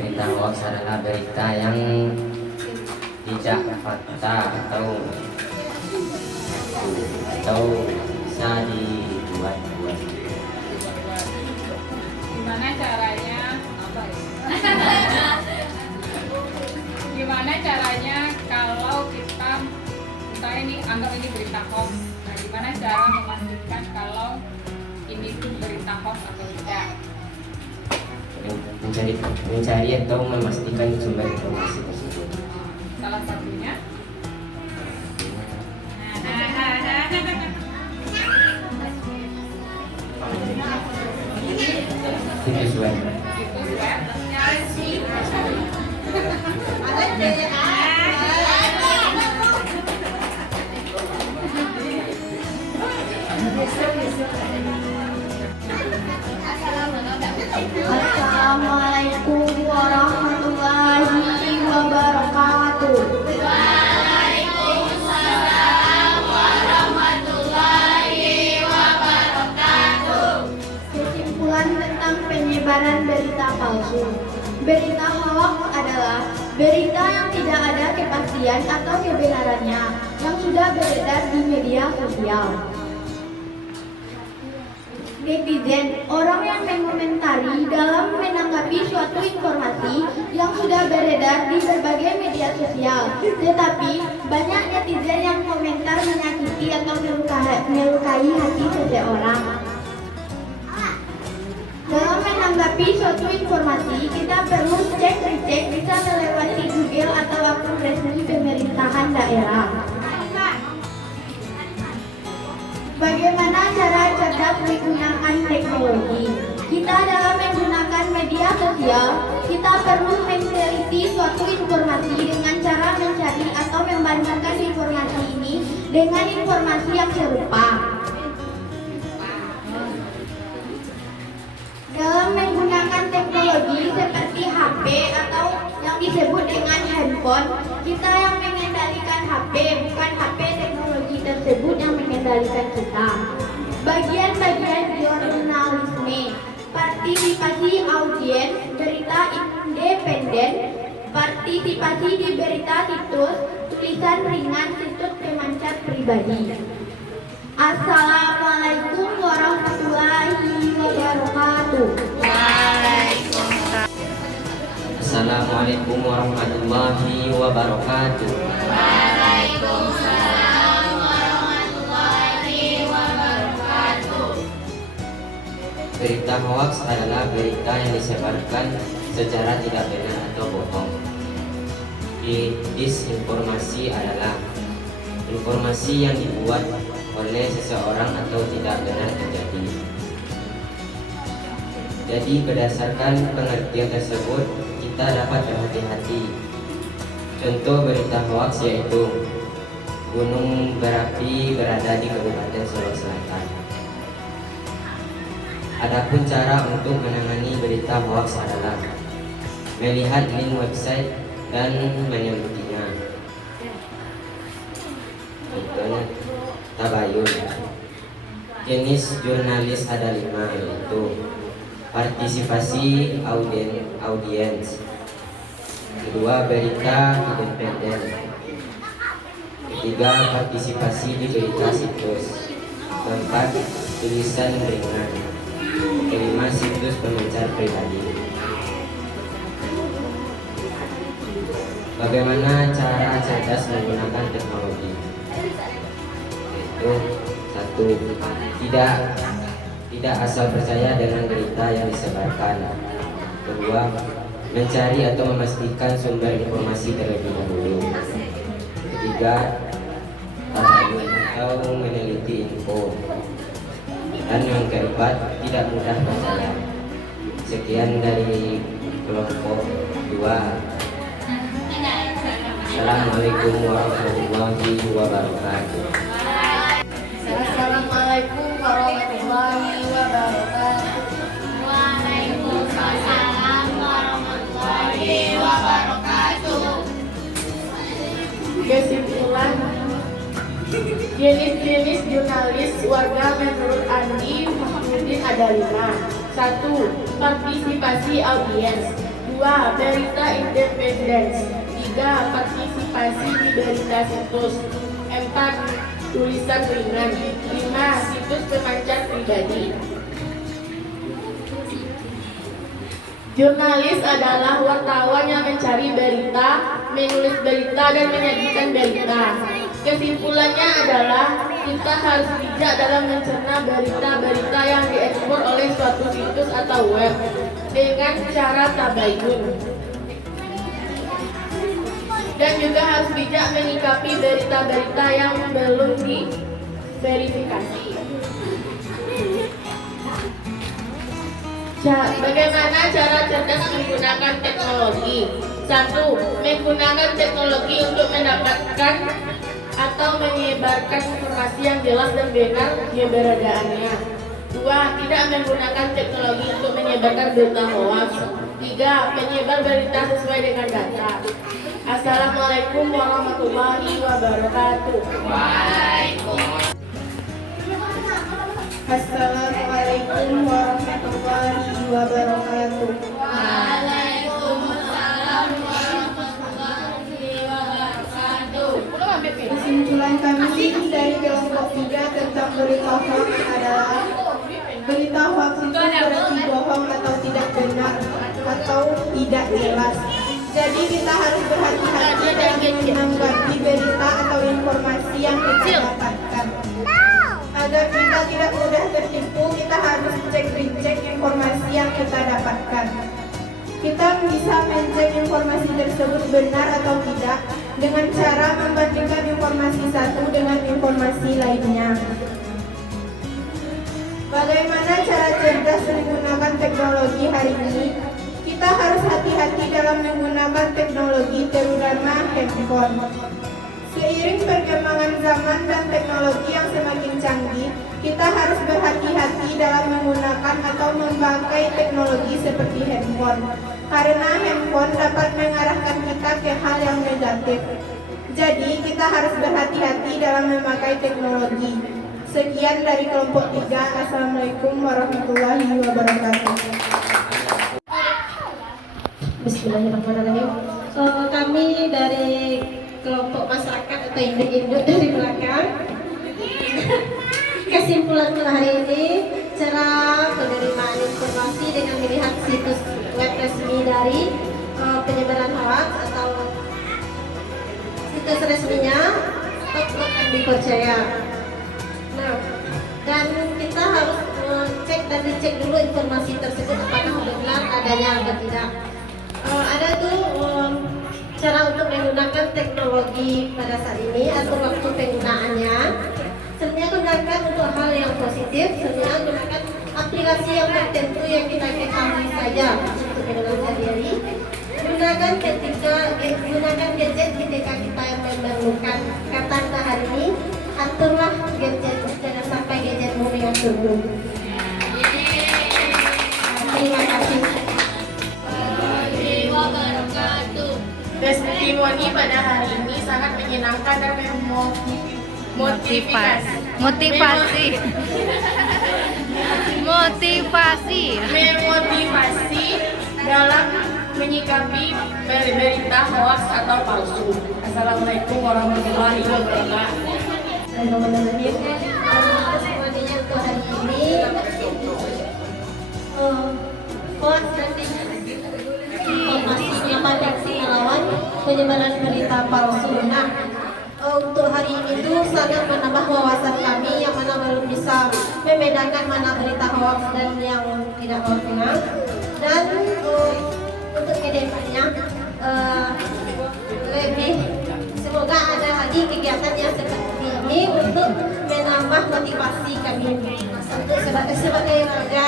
Berita hoax adalah berita yang tidak fakta atau bisa dibuat-buat. Gimana caranya? Apa ya? Gimana caranya kalau kita ini anggap ini berita hoax? Nah, gimana cara memastikan kalau ini tuh berita hoax atau tidak? Mencari atau memastikan sumber informasi tersebut. Salah satunya Situs web. situs web. Assalamualaikum warahmatullahi wabarakatuh. Waalaikumsalam warahmatullahi wabarakatuh. Kesimpulan tentang penyebaran berita palsu. Berita hoax adalah berita yang tidak ada kepastian atau kebenarannya yang sudah beredar di media sosial. Netizen, orang yang mengomentari dalam menanggapi suatu informasi yang sudah beredar di berbagai media sosial. Tetapi, banyak netizen yang komentar menyakiti atau melukai hati seseorang. Dalam menanggapi suatu informasi, kita perlu cek-recek bisa melewati Google atau akun resmi pemerintahan daerah. Bagaimana cara cerdas menggunakan teknologi? Kita dalam menggunakan media sosial, kita perlu meneliti suatu informasi dengan cara mencari atau membandingkan informasi ini dengan informasi yang serupa. Dalam menggunakan teknologi seperti HP atau yang disebut dengan handphone, kita yang mengendalikan HP, bukan HP teknologi tersebut yang mengendalikan kita. Bagian-bagian jurnalisme, partisipasi audiens, berita independen, partisipasi di berita situs, tulisan ringan situs pemancar pribadi. Assalamualaikum warahmatullahi wabarakatuh. Assalamualaikum warahmatullahi wabarakatuh. Waalaikumsalam warahmatullahi wabarakatuh. Berita hoax adalah berita yang disebarkan secara tidak benar atau bohong. Disinformasi adalah informasi yang dibuat oleh seseorang atau tidak benar terjadi. Jadi berdasarkan pengertian tersebut, kita dapat berhati-hati. Contoh berita hoax yaitu gunung berapi berada di Kabupaten Solo Selatan. Adapun cara untuk menangani berita hoax adalah melihat link website dan menelitinya. Contohnya tabayun. Jenis jurnalis ada 5, yaitu partisipasi audiens, kedua berita independen, ketiga partisipasi di berita situs, keempat tulisan ringan, kelima situs pemancar pribadi. Bagaimana cara cerdas menggunakan teknologi? Yaitu 1. Tidak asal percaya dengan berita yang disebarkan. Kedua, mencari atau memastikan sumber informasi terlebih dahulu. Ketiga, tabayun atau meneliti info. Dan yang keempat, tidak mudah percaya. Sekian dari kelompok 2. Assalamualaikum warahmatullahi wabarakatuh. Assalamualaikum warahmatullahi wabarakatuh. Waalaikumsalam warahmatullahi wabarakatuh. Kesimpulan, jenis-jenis jurnalis warga menurut Andi Mahmudin ada 5. 1. Partisipasi audiens. 2. 2. Berita independen. 3. Partisipasi di berita situs. 4. Tulisan ringan. 5. Situs pemancar pribadi. Jurnalis adalah wartawan yang mencari berita, menulis berita, dan menyajikan berita. Kesimpulannya adalah kita harus bijak dalam mencerna berita-berita yang diekspor oleh suatu situs atau web dengan cara tabayun. Dan juga harus bijak menyikapi berita-berita yang belum diverifikasi. Bagaimana cara cerdas menggunakan teknologi? 1. Menggunakan teknologi untuk mendapatkan atau menyebarkan informasi yang jelas dan benar keberadaannya. 2. Tidak menggunakan teknologi untuk menyebarkan berita hoax. 3. Menyebar berita sesuai dengan data. Assalamualaikum warahmatullahi wabarakatuh. Assalamualaikum warahmatullahi wabarakatuh. Kesimpulan kami dari kelompok 3 tentang berita hoax adalah berita hoax itu berarti bohong atau tidak benar atau tidak jelas. Jadi kita harus berhati-hati dalam menanggapi berita atau informasi yang kita dapatkan. Agar kita tidak mudah tertipu, kita harus cek-recek informasi yang kita dapatkan. Kita bisa mencek informasi tersebut benar atau tidak dengan cara membandingkan informasi satu dengan informasi lainnya. Bagaimana cara cerdas menggunakan teknologi hari ini? Kita harus hati-hati dalam menggunakan teknologi, terutama handphone. Seiring perkembangan zaman dan teknologi yang semakin canggih, kita harus berhati-hati dalam menggunakan atau memakai teknologi seperti handphone. Karena handphone dapat mengarahkan kita ke hal yang negatif. Jadi, kita harus berhati-hati dalam memakai teknologi. Sekian dari kelompok 3. Assalamualaikum warahmatullahi wabarakatuh. Bismillahirrahmanirrahim. Kami dari kelompok masyarakat atau induk-induk dari belakang. Kesimpulan untuk hari ini, cara penerimaan informasi dengan melihat situs web resmi dari penyebaran hoax atau situs resminya atau blog yang dipercaya. Nah, dan kita harus cek dan dicek dulu informasi tersebut apakah benar adanya atau tidak. Ada tuh cara untuk menggunakan teknologi pada saat ini atau waktu penggunaannya. Sebenarnya gunakan untuk hal yang positif, sebenarnya gunakan aplikasi yang tertentu yang kita ketahui saja untuk penggunaan sehari-hari. Gunakan gadget ketika kita memerlukan. Kata kita hari ini, aturlah gadget, jangan sampai gadgetmu mengaturmu. Terima kasih. Testimoni pada hari ini sangat menyenangkan dan memotivasi dalam menyikapi berita hoax atau palsu. Assalamualaikum warahmatullahi wabarakatuh. Bismillahirrahmanirrahim. Semuanya untuk hari ini hoax dan informasi yang pada melawan penyebaran berita palsu. Nah, untuk hari ini itu sangat menambah wawasan kami yang mana belum bisa membedakan mana berita hoax dan yang tidak benar. Dan untuk kedepannya lebih semoga ada lagi kegiatan yang seperti ini untuk menambah motivasi kami untuk sebagai warga